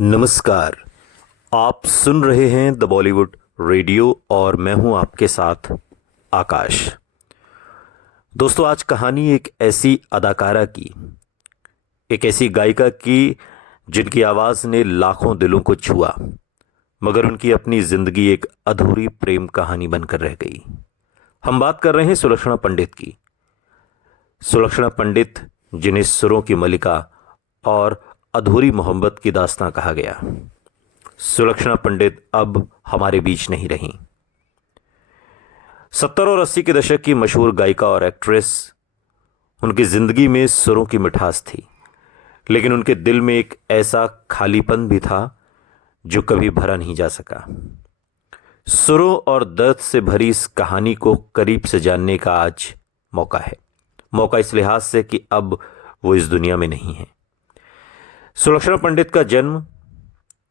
नमस्कार। आप सुन रहे हैं द बॉलीवुड रेडियो और मैं हूं आपके साथ आकाश। दोस्तों, आज कहानी एक ऐसी अदाकारा की, एक ऐसी गायिका की जिनकी आवाज़ ने लाखों दिलों को छुआ, मगर उनकी अपनी जिंदगी एक अधूरी प्रेम कहानी बनकर रह गई। हम बात कर रहे हैं सुलक्षणा पंडित की। सुलक्षणा पंडित, जिन्हें सुरों की मलिका और अधूरी मोहब्बत की दास्तां कहा गया। सुलक्षणा पंडित अब हमारे बीच नहीं रहीं। 70 और 80 के दशक की मशहूर गायिका और एक्ट्रेस। उनकी जिंदगी में सुरों की मिठास थी, लेकिन उनके दिल में एक ऐसा खालीपन भी था जो कभी भरा नहीं जा सका। सुरों और दर्द से भरी इस कहानी को करीब से जानने का आज मौका है। मौका इस लिहाज से कि अब वो इस दुनिया में नहीं है। सुलक्षणा पंडित का जन्म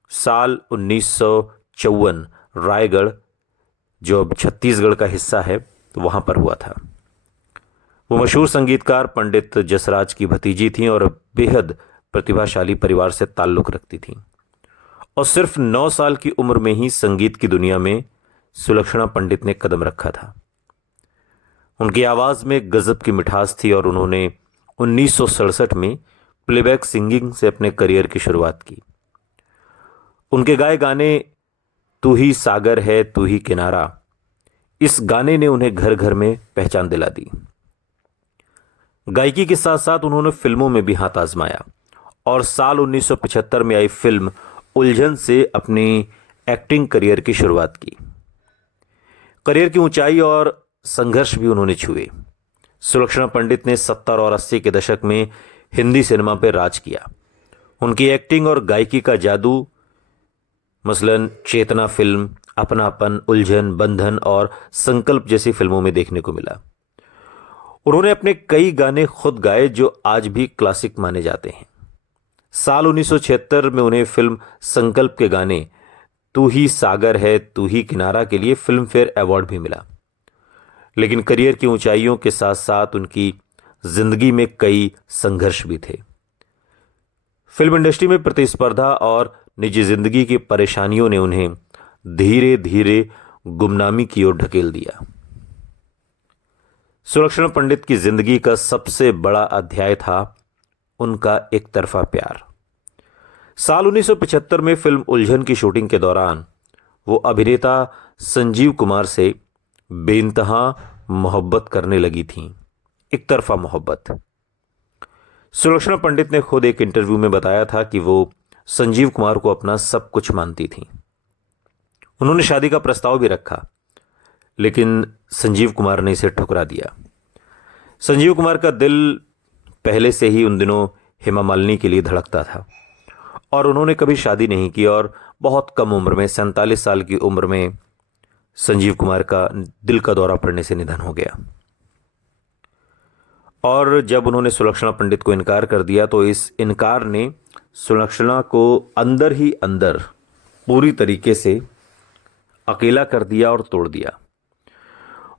साल 1954 रायगढ़, जो अब छत्तीसगढ़ का हिस्सा है, तो वहां पर हुआ था। वो मशहूर संगीतकार पंडित जसराज की भतीजी थीं और बेहद प्रतिभाशाली परिवार से ताल्लुक रखती थीं। और सिर्फ 9 साल की उम्र में ही संगीत की दुनिया में सुलक्षणा पंडित ने कदम रखा था। उनकी आवाज में गजब की मिठास थी और उन्होंने 1967 में प्लेबैक सिंगिंग से अपने करियर की शुरुआत की। उनके गाए गाने तू ही सागर है तू ही किनारा, इस गाने ने उन्हें घर घर में पहचान दिला दी। गायकी के साथ साथ उन्होंने फिल्मों में भी हाथ आजमाया और साल 1975 में आई फिल्म उलझन से अपनी एक्टिंग करियर की शुरुआत की। करियर की ऊंचाई और संघर्ष भी उन्होंने छुए। सुलक्षणा पंडित ने 70 और 80 के दशक में हिंदी सिनेमा पर राज किया। उनकी एक्टिंग और गायकी का जादू मसलन चेतना फिल्म, अपनापन, उलझन, बंधन और संकल्प जैसी फिल्मों में देखने को मिला। उन्होंने अपने कई गाने खुद गाए जो आज भी क्लासिक माने जाते हैं। साल 1976 में उन्हें फिल्म संकल्प के गाने तू ही सागर है तू ही किनारा के लिए फिल्म फेयर अवार्ड भी मिला। लेकिन करियर की ऊंचाइयों के साथ साथ उनकी जिंदगी में कई संघर्ष भी थे। फिल्म इंडस्ट्री में प्रतिस्पर्धा और निजी जिंदगी की परेशानियों ने उन्हें धीरे धीरे गुमनामी की ओर ढकेल दिया। सुलक्षणा पंडित की जिंदगी का सबसे बड़ा अध्याय था उनका एक तरफा प्यार। साल 1975 में फिल्म उलझन की शूटिंग के दौरान वो अभिनेता संजीव कुमार से बेइंतहा मोहब्बत करने लगी थीं। एक तरफा मोहब्बत। सुलक्षणा पंडित ने खुद एक इंटरव्यू में बताया था कि वो संजीव कुमार को अपना सब कुछ मानती थीं। उन्होंने शादी का प्रस्ताव भी रखा, लेकिन संजीव कुमार ने इसे ठुकरा दिया। संजीव कुमार का दिल पहले से ही उन दिनों हेमा मालिनी के लिए धड़कता था और उन्होंने कभी शादी नहीं की और बहुत कम उम्र में 47 साल की उम्र में संजीव कुमार का दिल का दौरा पड़ने से निधन हो गया। और जब उन्होंने सुलक्षणा पंडित को इनकार कर दिया तो इस इनकार ने सुलक्षणा को अंदर ही अंदर पूरी तरीके से अकेला कर दिया और तोड़ दिया।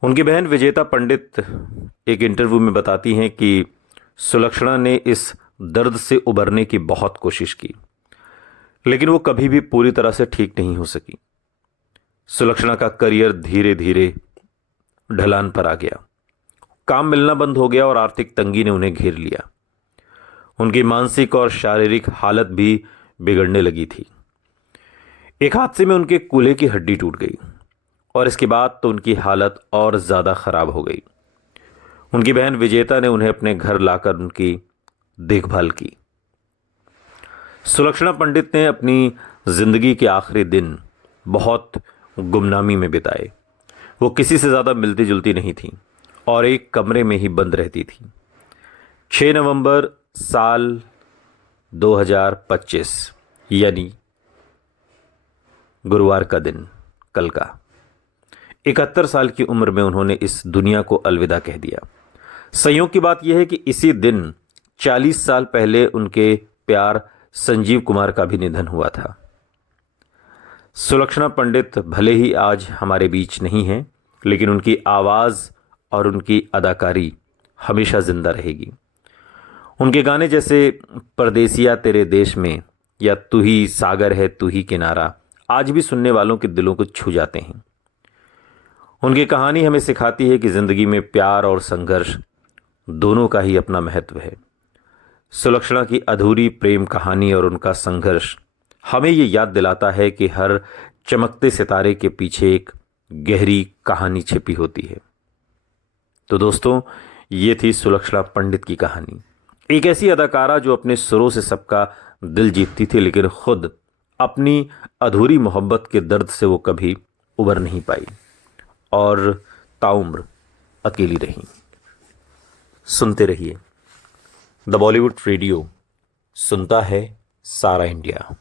उनकी बहन विजेता पंडित एक इंटरव्यू में बताती हैं कि सुलक्षणा ने इस दर्द से उबरने की बहुत कोशिश की, लेकिन वो कभी भी पूरी तरह से ठीक नहीं हो सकी। सुलक्षणा का करियर धीरे धीरे ढलान पर आ गया। काम मिलना बंद हो गया और आर्थिक तंगी ने उन्हें घेर लिया। उनकी मानसिक और शारीरिक हालत भी बिगड़ने लगी थी। एक हादसे में उनके कूल्हे की हड्डी टूट गई और इसके बाद तो उनकी हालत और ज्यादा खराब हो गई। उनकी बहन विजेता ने उन्हें अपने घर लाकर उनकी देखभाल की। सुलक्षणा पंडित ने अपनी जिंदगी के आखिरी दिन बहुत गुमनामी में बिताए। वो किसी से ज्यादा मिलती जुलती नहीं थी और एक कमरे में ही बंद रहती थी। 6 नवंबर साल 2025 यानी गुरुवार का दिन, कल का 71 साल की उम्र में उन्होंने इस दुनिया को अलविदा कह दिया। संयोग की बात यह है कि इसी दिन 40 साल पहले उनके प्यार संजीव कुमार का भी निधन हुआ था। सुलक्षणा पंडित भले ही आज हमारे बीच नहीं हैं, लेकिन उनकी आवाज और उनकी अदाकारी हमेशा जिंदा रहेगी। उनके गाने जैसे परदेसिया तेरे देश में या तू ही सागर है तू ही किनारा आज भी सुनने वालों के दिलों को छू जाते हैं। उनकी कहानी हमें सिखाती है कि जिंदगी में प्यार और संघर्ष दोनों का ही अपना महत्व है। सुलक्षणा की अधूरी प्रेम कहानी और उनका संघर्ष हमें ये याद दिलाता है कि हर चमकते सितारे के पीछे एक गहरी कहानी छिपी होती है। तो दोस्तों, ये थी सुलक्षणा पंडित की कहानी। एक ऐसी अदाकारा जो अपने सुरों से सबका दिल जीतती थी, लेकिन खुद अपनी अधूरी मोहब्बत के दर्द से वो कभी उबर नहीं पाई और ताउम्र अकेली रही। सुनते रहिए द बॉलीवुड रेडियो, सुनता है सारा इंडिया।